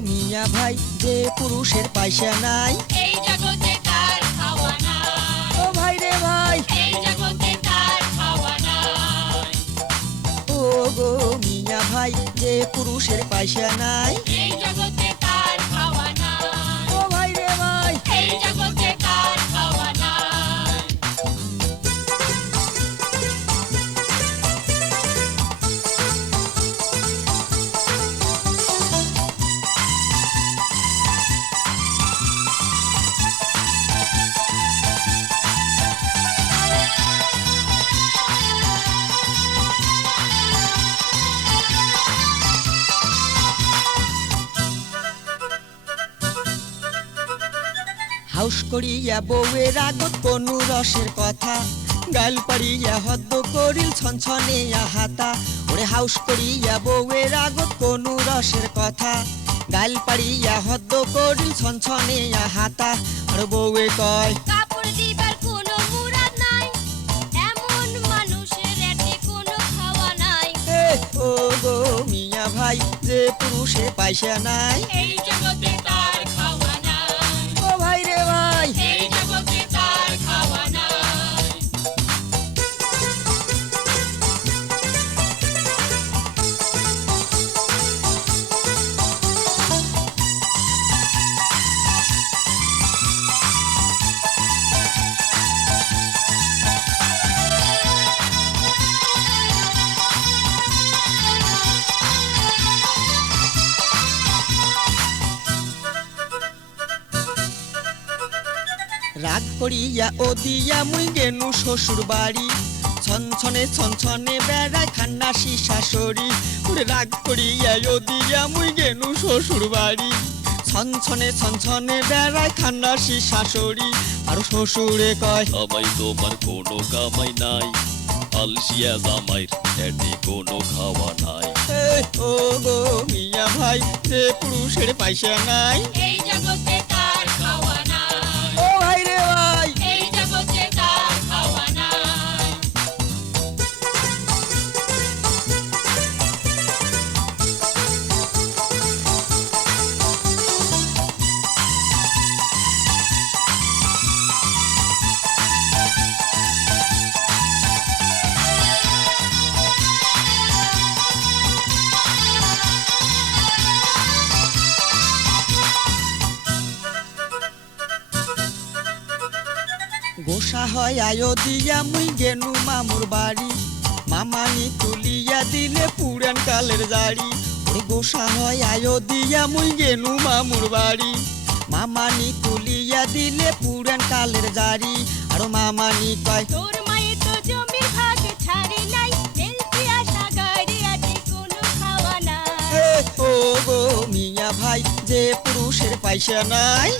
মিয়া ভাই যে পুরুষের পয়সা নাই। এই জগতে তার খাওয়া নাই। ও ভাই রে ভাই। এই জগতে তার খাওয়া নাই। ও গো মিয়া ভাই যে পুরুষের পয়সা নাই। এই জগতে হাউস করিয়া বউয়ের আগত কোনো রসের কথা। গাল পারিয়া হদ্দ করিল ছনছনিয়া হাতা ওরে হাউস করিয়া বউয়ের আগত কোনো রসের কথা। গাল পারিয়া হদ্দ করিল ছনছনিয়া হাতা আর বউয়ে কয় কাপড় দিবার কোনো মুরাদ নাই। এমন মানুষের এতে কোনো খাওয়া নাই। ও গো মিয়া ভাই যে পুরুষের পয়সা নাই। এই জগতে তার রাগ করিয়া ও দিয়া মুই গেনু শ্বশুর বাড়ি ছনছনে ছনছনে বেড়ায় খান্নাসি শাশুড়ি ওরে রাগ করিয়া ও দিয়া মুই গেনু শ্বশুর বাড়ি ছনছনে ছনছনে বেড়ায় খান্নাসি শাশুড়ি আর শ্বশুরে কয় জামাই তোমার কোনো কামাই নাই। আলসিয়া জামাইর এটি কোনো খাওয়া নাই। ও গো মিয়া ভাই যে পুরুষের পয়সা নাই। এই জগতে গোসা হয় আয়ো দিয়া মুই গেনু মামুর বাড়ি। মামানি তুলিয়া দিলে পুরান কালের জাড়ি। ওরে গোসা হয় আয়ো দিয়া মুই গেনু মামুর বাড়ি। মামানি তুলিয়া দিলে পুরান কালের জাড়ি। আর মামানি কয় তোর তো জমির ভাগ ছাড়ি নাই। আশা গাড়ি আছে কোনো খাওয়া নাই। ও গো মিয়া ভাই যে পুরুষের পয়সা নাই।